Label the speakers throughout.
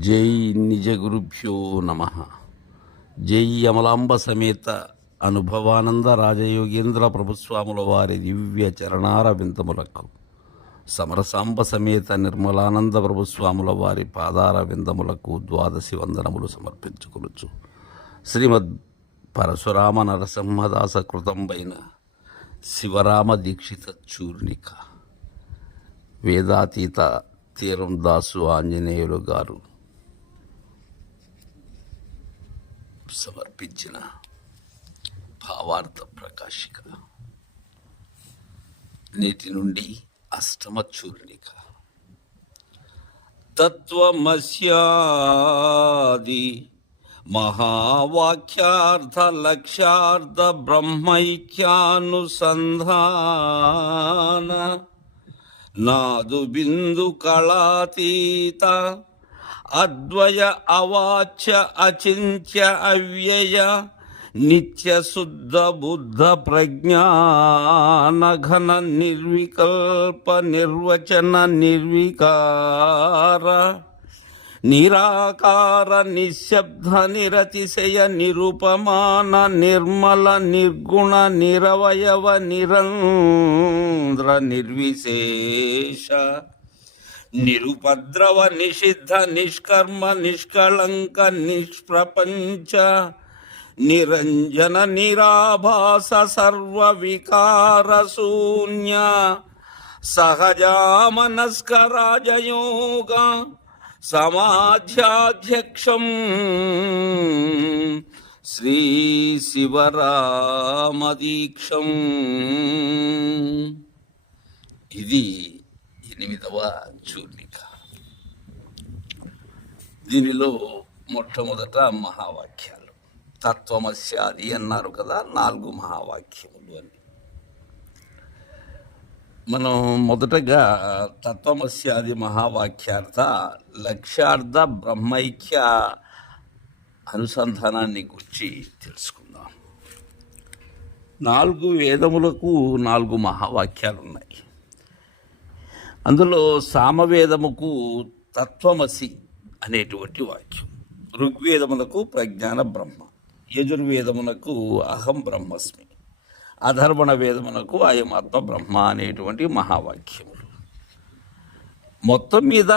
Speaker 1: జై నిజ గురుభ్యో నమ. జై అమలాంబ సమేత అనుభవానంద రాజయోగేంద్ర ప్రభుస్వాముల వారి దివ్య చరణార విందములకు సమరసాంబ సమేత నిర్మలానంద ప్రభుస్వాముల వారి పాదార విందములకు ద్వాదశి వందనములు సమర్పించుకొనొచ్చు శ్రీమద్ పరశురామ నరసింహదాస కృతంబైన శివరామ దీక్షిత చూర్ణిక వేదాతీత తీరం దాసు ఆంజనేయులు గారు సమర్పించిన భావార్థ ప్రకాశిక. నేటి నుండి అష్టమ చూర్ణిక తత్వమస్యాది మహావాక్యార్థ లక్ష్యార్థ బ్రహ్మైక్యానుసంధాన. నాదు బిందు కళాతీత అద్వయ అవాచ్య అచింత్య అవ్యయ నిత్యశుద్ధ బుద్ధ ప్రజ్ఞానఘన నిర్వికల్ప నిర్వచన నిర్వికార నిరాకార నిశ్శబ్ద నిరతిశయ నిరుపమాన నిర్మల నిర్గుణ నిరవయవ నిరంధ్ర నిర్విశేష నిరుపద్రవ నిషిద్ధ నిష్కర్మ నిష్కళంక నిష్ప్రపంచ నిరంజన నిరాభాస సర్వ వికార శూన్య సహజామనస్క రాజయోగ సమాధ్యాధ్యక్షం శ్రీ శివరామదీక్షం. ఇది ఎనిమిదవ చూర్ణిక. దీనిలో మొట్టమొదట మహావాక్యాలు. తత్వమస్యాది అన్నారు కదా నాలుగు మహావాక్యములు అని. మనం మొదటగా తత్వమస్యాది మహావాక్యార్థ లక్ష్యార్థ బ్రహ్మైక్య అనుసంధానాన్ని గురించి తెలుసుకుందాం. నాలుగు వేదములకు నాలుగు మహావాక్యాలు ఉన్నాయి అందులో సామవేదముకు తత్వమసి అనేటువంటి వాక్యం. ఋగ్వేదమునకు ప్రజ్ఞాన బ్రహ్మ యజుర్వేదమునకు అహం బ్రహ్మస్మి అధర్వణ వేదమునకు అయమాత్మ బ్రహ్మ అనేటువంటి మహావాక్యములు. మొత్తం మీద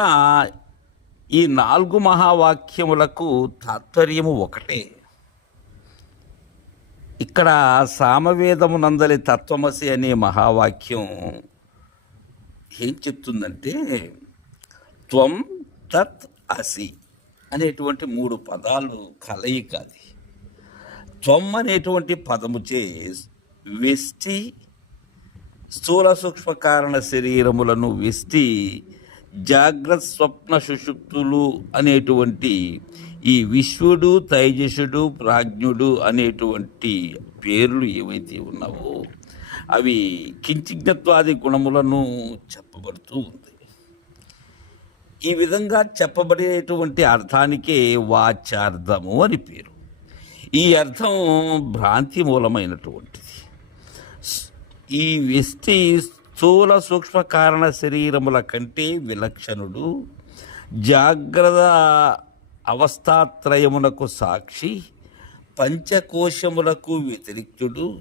Speaker 1: ఈ నాలుగు మహావాక్యములకు తాత్పర్యము ఒకటే. ఇక్కడ సామవేదమునందలి తత్వమసి అనే మహావాక్యం ఏం చెప్తుందంటే త్వం తత్ అసి అనేటువంటి మూడు పదాలు కలయిక అది. త్వం అనేటువంటి పదముచే వెష్టి స్థూల సూక్ష్మ కారణ శరీరములను వెష్టి జాగ్రత్త స్వప్న సుషుప్తులు అనేటువంటి ఈ విశ్వడు తైజసుడు ప్రాజ్ఞుడు అనేటువంటి పేర్లు ఏవైతే ఉన్నావో అవి కించిజ్ఞత్వాది గుణములను చెప్పబడుతూ ఉంది. ఈ విధంగా చెప్పబడేటువంటి అర్థానికే వాచ్యార్థము అని పేరు. ఈ అర్థం భ్రాంతి మూలమైనటువంటిది. ఈ వ్యక్తి స్థూల సూక్ష్మ కారణ శరీరముల కంటే విలక్షణుడు జాగ్రత్త అవస్థాత్రయమునకు సాక్షి పంచకోశములకు వ్యతిరిక్తుడు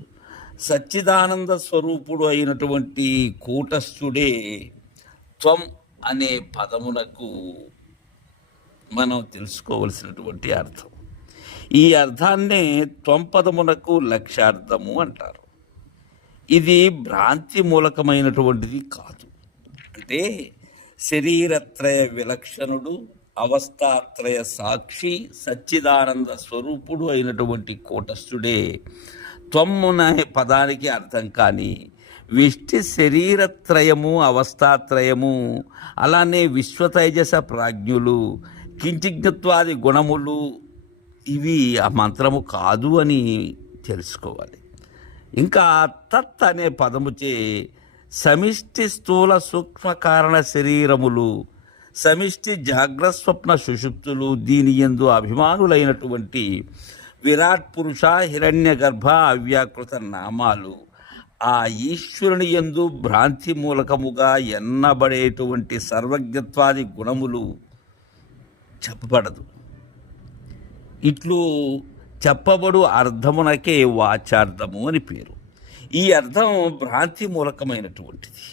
Speaker 1: సచ్చిదానంద స్వరూపుడు అయినటువంటి కూటస్థుడే త్వం అనే పదమునకు మనం తెలుసుకోవలసినటువంటి అర్థం. ఈ అర్థాన్నే త్వం పదమునకు లక్ష్యార్థము అంటారు. ఇది భ్రాంతి మూలకమైనటువంటిది కాదు. అంటే శరీరత్రయ విలక్షణుడు అవస్థాత్రయ సాక్షి సచ్చిదానంద స్వరూపుడు అయినటువంటి కూటస్థుడే త్వమ్మునే పదానికి అర్థం కానీ విష్టి శరీరత్రయము అవస్థాత్రయము అలానే విశ్వతైజస ప్రాజ్ఞులు కించిజ్ఞత్వాది గుణములు ఇవి ఆ మంత్రము కాదు అని తెలుసుకోవాలి. ఇంకా తత్ అనే పదముచే సమిష్టి స్థూల సూక్ష్మ కారణ శరీరములు సమిష్టి జాగ్రస్వప్న సుషుప్తులు దీని ఎందు అభిమానులైనటువంటి విరాట్ పురుష హిరణ్య గర్భ అవ్యాకృత నామాలు. ఆ ఈశ్వరుని యందు భ్రాంతి మూలకముగా ఎన్నబడేటువంటి సర్వజ్ఞత్వాది గుణములు చెప్పబడదు. ఇట్లు చెప్పబడు అర్థమునకే వాచార్థము అని పేరు. ఈ అర్థం భ్రాంతి మూలకమైనటువంటిది.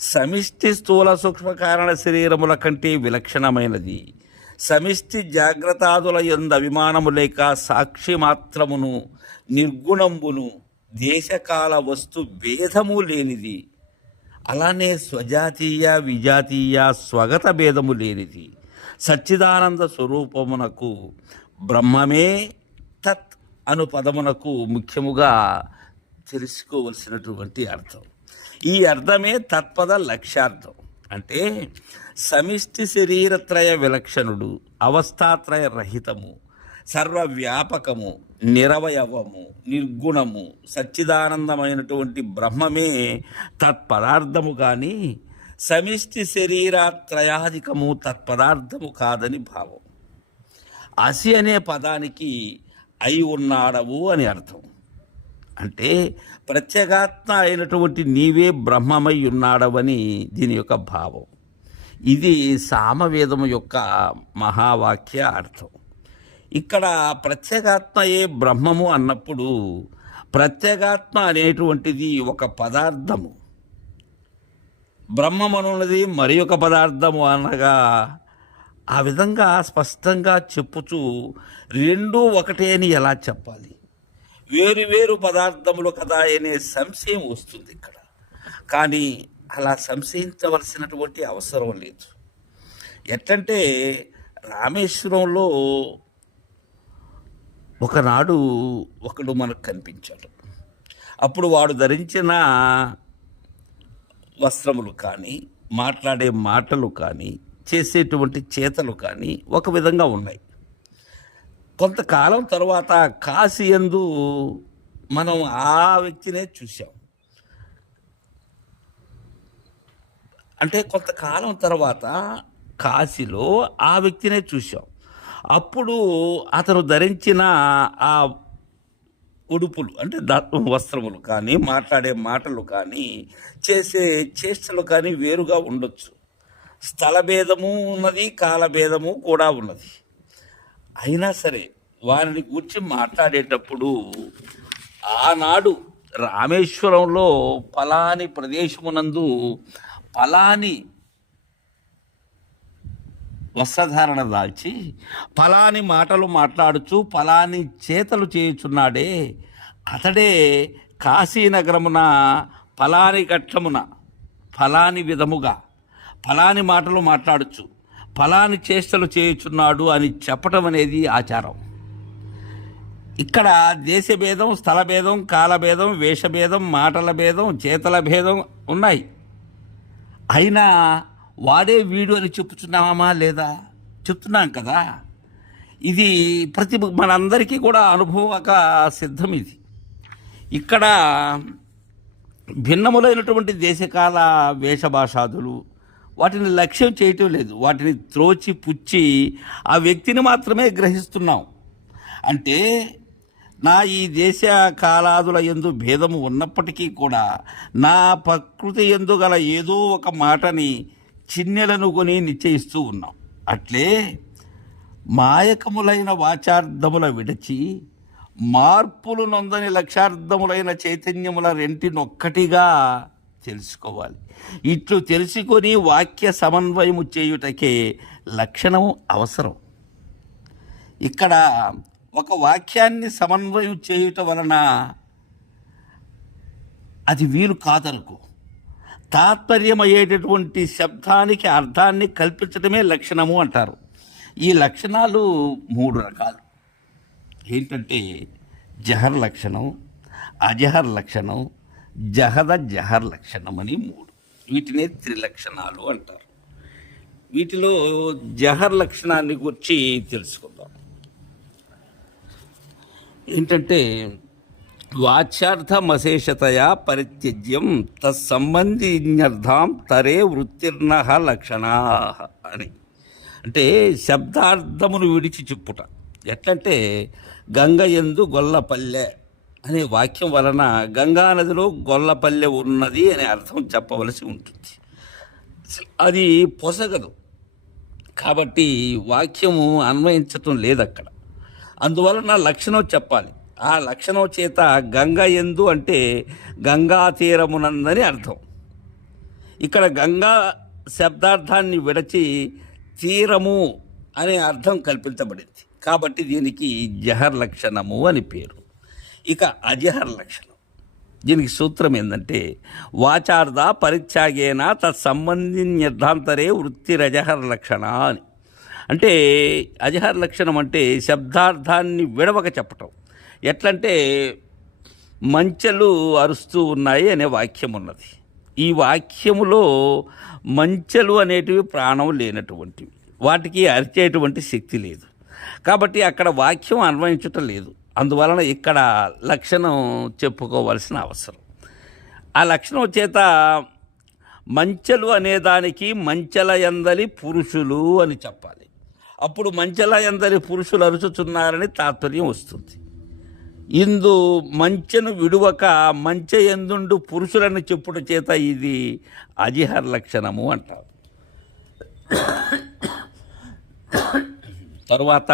Speaker 1: సమిష్టి స్థూల సూక్ష్మ కారణ శరీరముల కంటే విలక్షణమైనది. సమిష్టి జాగ్రత్తాదుల ఎందు అభిమానము లేక సాక్షి మాత్రమును నిర్గుణంబును దేశకాల వస్తు భేదము లేనిది. అలానే స్వజాతీయ విజాతీయ స్వగత భేదము లేనిది. సచ్చిదానంద స్వరూపమునకు బ్రహ్మమే తత్ అను పదమునకు ముఖ్యముగా తెలుసుకోవలసినటువంటి అర్థం. ఈ అర్థమే తత్పద లక్ష్యార్థం. అంటే సమిష్టి శరీరత్రయ విలక్షణుడు అవస్థాత్రయ రహితము సర్వవ్యాపకము నిరవయవము నిర్గుణము సచ్చిదానందమైనటువంటి బ్రహ్మమే తత్పదార్థము కానీ సమిష్టి శరీరాత్రయాధికము తత్పదార్థము కాదని భావం. అసి అనే పదానికి అయి ఉన్నాడవు అని అర్థం. అంటే ప్రత్యేగాత్మ అయినటువంటి నీవే బ్రహ్మమై ఉన్నాడవని దీని యొక్క భావం. ఇది సామవేదము యొక్క మహావాక్య అర్థం. ఇక్కడ ప్రత్యేగాత్మయే బ్రహ్మము అన్నప్పుడు ప్రత్యేగాత్మ అనేటువంటిది ఒక పదార్థము. బ్రహ్మమనున్నది మరి ఒక పదార్థము అనగా ఆ విధంగా స్పష్టంగా చెప్పుతూ రెండూ ఒకటే అని ఎలా చెప్పాలి? వేరు వేరు పదార్థములు కదా అనే సంశయం వస్తుంది ఇక్కడ. కానీ అలా సంశయించవలసినటువంటి అవసరం లేదు. ఎట్లంటే రామేశ్వరంలో ఒకనాడు ఒకడు మనకు కనిపించాడు. అప్పుడు వాడు ధరించిన వస్త్రములు కానీ మాట్లాడే మాటలు కానీ చేసేటువంటి చేతలు కానీ ఒక విధంగా ఉన్నాయి. కొంతకాలం తర్వాత కాశీ ఎందు మనం ఆ వ్యక్తినే చూసాం అంటే కొంతకాలం తర్వాత కాశీలో ఆ వ్యక్తినే చూసాం అప్పుడు అతను ధరించిన ఆ ఉడుపులు అంటే వస్త్రములు కానీ మాట్లాడే మాటలు కానీ చేసే చేష్టలు కానీ వేరుగా ఉండొచ్చు. స్థల భేదము ఉన్నది కాల భేదము కూడా ఉన్నది. అయినా సరే వారిని గురించి మాట్లాడేటప్పుడు ఆనాడు రామేశ్వరంలో ఫలాని ప్రదేశమునందు ఫలాని వస్త్రధారణ దాల్చి ఫలాని మాటలు మాట్లాడుచు ఫలాని చేతలు చేయుచున్నాడే. అతడే కాశీనగరమున ఫలాని ఘట్టమున ఫలాని విధముగా ఫలాని మాటలు మాట్లాడుచు ఫలాని చేష్టలు చేయుచున్నాడు అని చెప్పటం అనేది ఆచారం. ఇక్కడ దేశభేదం స్థలభేదం కాలభేదం వేషభేదం మాటల భేదం చేతల భేదం ఉన్నాయి. అయినా వాడే వీడు అని చెప్తున్నామా లేదా? చెప్తున్నాం కదా. ఇది ప్రతి మనందరికీ కూడా అనుభవక సిద్ధం ఇది. ఇక్కడ భిన్నములైనటువంటి దేశకాల వేషభాషాదులు వాటిని లక్ష్యం చేయటం లేదు. వాటిని త్రోచి పుచ్చి ఆ వ్యక్తిని మాత్రమే గ్రహిస్తున్నాం. అంటే నా ఈ దేశ కాలాదుల ఎందు భేదము ఉన్నప్పటికీ కూడా నా ప్రకృతి ఎందు గల ఏదో ఒక మాటని చిన్నెలను కొని నిశ్చయిస్తూ ఉన్నాం. అట్లే మాయకములైన వాచార్థముల విడచి మార్పులు నొందని లక్షార్థములైన చైతన్యముల రెంటినొక్కటిగా తెలుసుకోవాలి. ఇట్లు తెలుసుకొని వాక్య సమన్వయము చేయుటకే లక్షణము అవసరం. ఇక్కడ ఒక వాక్యాన్ని సమన్వయం చేయుట వలన అది వీలు కాదనుకో. తాత్పర్యమయ్యేటటువంటి శబ్దానికి అర్థాన్ని కల్పించడమే లక్షణము అంటారు. ఈ లక్షణాలు మూడు రకాలు. ఏంటంటే జహర్ లక్షణం అజహర్ లక్షణం జహద జహర్ లక్షణం అని మూడు. వీటినే త్రిలక్షణాలు అంటారు. వీటిలో జహర్ లక్షణాన్ని గురించి తెలుసుకుందాం. ఏంటంటే వాచ్యార్థమశేషతయా పరిత్యజ్యం తత్సంబంధిన్యర్థం తరే వృత్తిర్ణ లక్షణా అని. అంటే శబ్దార్థమును విడిచి చెప్పుట. ఎట్లంటే గంగ ఎందు గొల్లపల్లె అనే వాక్యం వలన గంగా నదిలో గొల్లపల్లె ఉన్నది అనే అర్థం చెప్పవలసి ఉంటుంది. అది పొసగదు. కాబట్టి వాక్యము అన్వయించటం లేదు అక్కడ అందువలన లక్షణం చెప్పాలి. ఆ లక్షణం చేత గంగ ఎందు అంటే గంగా తీరమునందని అర్థం. ఇక్కడ గంగా శబ్దార్థాన్ని విడచి తీరము అనే అర్థం కల్పించబడింది. కాబట్టి దీనికి జహర్ లక్షణము అని పేరు. ఇక అజహర్ లక్షణం. దీనికి సూత్రం ఏంటంటే వాచార్థ పరిత్యాగేన తత్సంబంధి నిర్ధాంతరే వృత్తి రజహర్ లక్షణ అని అంటే అజహర్ లక్షణం అంటే శబ్దార్థాన్ని విడవక చెప్పటం. ఎట్లంటే మంచెలు అరుస్తూ ఉన్నాయి అనే వాక్యం ఉన్నది. ఈ వాక్యములో మంచెలు అనేటివి ప్రాణం లేనటువంటివి. వాటికి అరిచేటువంటి శక్తి లేదు. కాబట్టి అక్కడ వాక్యం అన్వయించటం లేదు. అందువలన ఇక్కడ లక్షణం చెప్పుకోవాల్సిన అవసరం. ఆ లక్షణం చేత మంచెలు అనేదానికి మంచెల ఎందలి పురుషులు అని చెప్పాలి. అప్పుడు మంచెల ఎందలి పురుషులు అరుచుతున్నారని తాత్పర్యం వస్తుంది. ఇందు మంచెను విడువక మంచె ఎందుండు పురుషులను చెప్పుట చేత ఇది అజిహర్ లక్షణము అంటారు. తరువాత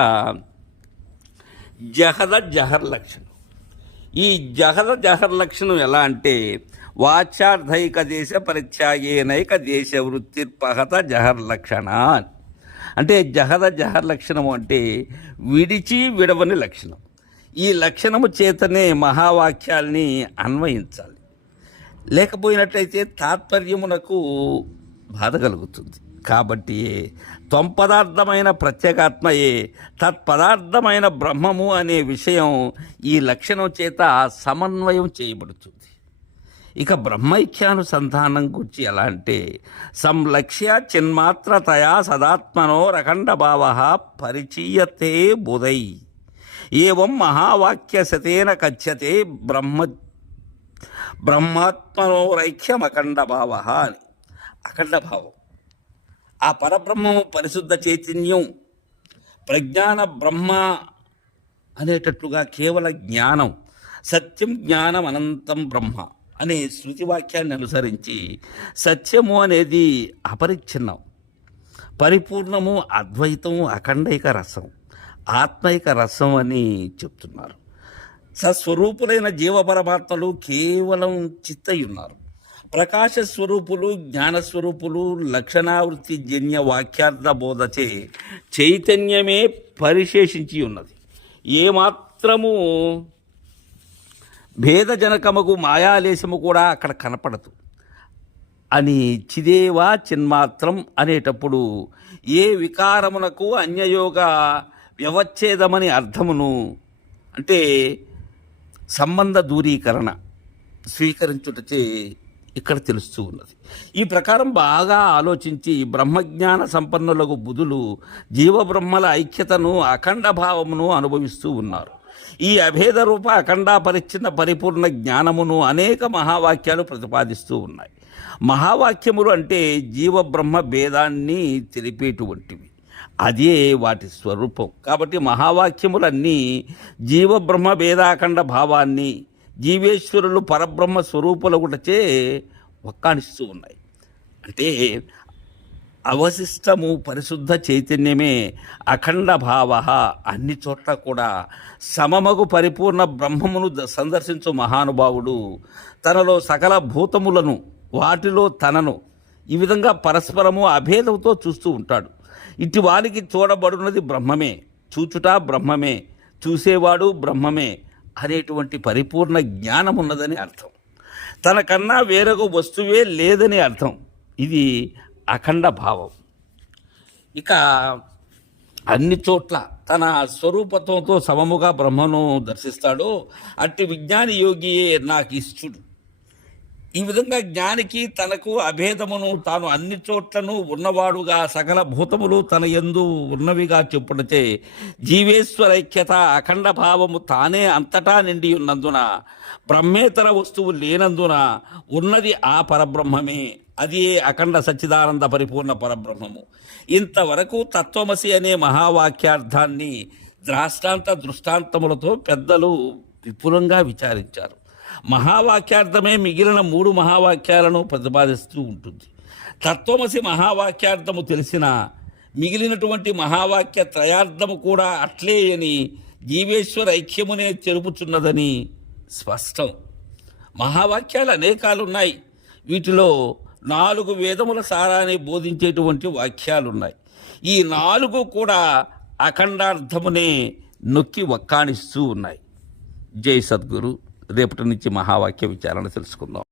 Speaker 1: జహద జహర్ లక్షణం. ఈ జహద జహర్ లక్షణం ఎలా అంటే వాచార్థైక దేశ పరిత్యాగేనైక దేశ వృత్తిర్పహత జహర్ లక్షణ అని. అంటే జహద జహర్ లక్షణము అంటే విడిచి విడవని లక్షణం. ఈ లక్షణము చేతనే మహావాక్యాల్ని అన్వయించాలి. లేకపోయినట్లయితే తాత్పర్యమునకు బాధ కలుగుతుంది. కాబట్టి త్వంపదార్థమైన ప్రత్యేకాత్మయే తత్పదార్థమైన బ్రహ్మము అనే విషయం ఈ లక్షణం చేత సమన్వయం చేయబడుతుంది. ఇక బ్రహ్మైక్యానుసంధానం గురించి ఎలా అంటే సంలక్ష్య చిన్మాత్రతయా సదాత్మనో భావ పరిచీయతే బుధై. ఏం మహావాక్య శతేన కథ్యతే బ్రహ్మ బ్రహ్మాత్మనోరైక్యం అఖండ భావ అని. అఖండ భావం ఆ పరబ్రహ్మము పరిశుద్ధ చైతన్యం ప్రజ్ఞాన బ్రహ్మ అనేటట్లుగా కేవల జ్ఞానం సత్యం జ్ఞానం అనంతం బ్రహ్మ. అనే శృతి వాక్యాన్ని అనుసరించి సత్యము అనేది అపరిచ్ఛిన్నం పరిపూర్ణము అద్వైతము అఖండైక రసం ఆత్మైక రసం అని చెప్తున్నారు. సస్వరూపులైన జీవపరమాత్మలు కేవలం చిత్తయి ఉన్నారు ప్రకాశ స్వరూపులు జ్ఞానస్వరూపులు లక్షణావృత్తి జన్య వాక్యార్థ బోధచే చైతన్యమే పరిశేషించి ఉన్నది. ఏమాత్రము భేదజనకముకు మాయాలేశము కూడా అక్కడ కనపడదు. అని చిదేవా చిన్మాత్రం అనేటప్పుడు ఏ వికారమునకు అన్యయోగ వ్యవచ్ఛేదమని అర్థమును అంటే సంబంధ దూరీకరణ స్వీకరించుటచే ఇక్కడ తెలుస్తూ ఉన్నది. ఈ ప్రకారం బాగా ఆలోచించి బ్రహ్మజ్ఞాన సంపన్నులకు బుధులు జీవబ్రహ్మల ఐక్యతను అఖండ భావమును అనుభవిస్తూ ఉన్నారు. ఈ అభేద రూప అఖండ పరిచ్ఛిన్న పరిపూర్ణ జ్ఞానమును అనేక మహావాక్యాలు ప్రతిపాదిస్తూ ఉన్నాయి. మహావాక్యములు అంటే జీవబ్రహ్మ భేదాన్ని తెలిపేటువంటివి. అదే వాటి స్వరూపం. కాబట్టి మహావాక్యములన్నీ జీవబ్రహ్మ భేదాఖండ భావాన్ని జీవేశ్వరులు పరబ్రహ్మ స్వరూపులగుటచే వక్కానిస్తూ ఉన్నాయి. అంటే అవశిష్టము పరిశుద్ధ చైతన్యమే అఖండ భావ. అన్ని చోట్ల కూడా సమమగు పరిపూర్ణ బ్రహ్మమును సందర్శించు మహానుభావుడు. తనలో సకల భూతములను వాటిలో తనను ఈ విధంగా పరస్పరము అభేదంతో చూస్తూ ఉంటాడు. ఇటు వానికి చూడబడున్నది బ్రహ్మమే చూచుట బ్రహ్మమే చూసేవాడు బ్రహ్మమే అనేటువంటి పరిపూర్ణ జ్ఞానం ఉన్నదని అర్థం తనకన్నా వేరొక వస్తువే లేదని అర్థం. ఇది అఖండ భావం. ఇక అన్ని చోట్ల తన స్వరూపత్వంతో సమముగా బ్రహ్మను దర్శిస్తాడో. అట్టి విజ్ఞాని యోగియే నాకు ఇష్టుడు ఈ విధంగా జ్ఞానికి తనకు అభేదమును తాను అన్ని చోట్లను ఉన్నవాడుగా సకల భూతములు తన ఎందు ఉన్నవిగా చెప్పుడితే జీవేశ్వరైక్యత అఖండ భావము తానే అంతటా నిండి ఉన్నందున బ్రహ్మేతర వస్తువు లేనందున ఉన్నది ఆ పరబ్రహ్మమే. అది అఖండ సచ్చిదానంద పరిపూర్ణ పరబ్రహ్మము. ఇంతవరకు తత్వమసి అనే మహావాక్యార్థాన్ని ద్రాష్టాంత దృష్టాంతములతో పెద్దలు విపులంగా విచారించారు. మహావాక్యార్థమే మిగిలిన మూడు మహావాక్యాలను ప్రతిపాదిస్తూ ఉంటుంది. తత్వమసి మహావాక్యార్థము తెలిసిన మిగిలినటువంటి మహావాక్య త్రయార్థము కూడా అట్లే అని జీవేశ్వర ఐక్యమునే తెలుపుచున్నదని స్పష్టం. మహావాక్యాలు అనేకాలు ఉన్నాయి వీటిలో నాలుగు వేదముల సారాన్ని బోధించేటువంటి వాక్యాలు ఉన్నాయి ఈ నాలుగు కూడా అఖండార్థమునే నొక్కి వక్కాణిస్తూ ఉన్నాయి. జై సద్గురు. రేపటి నుంచి మహావాక్య విచారణ తెలుసుకుందాం.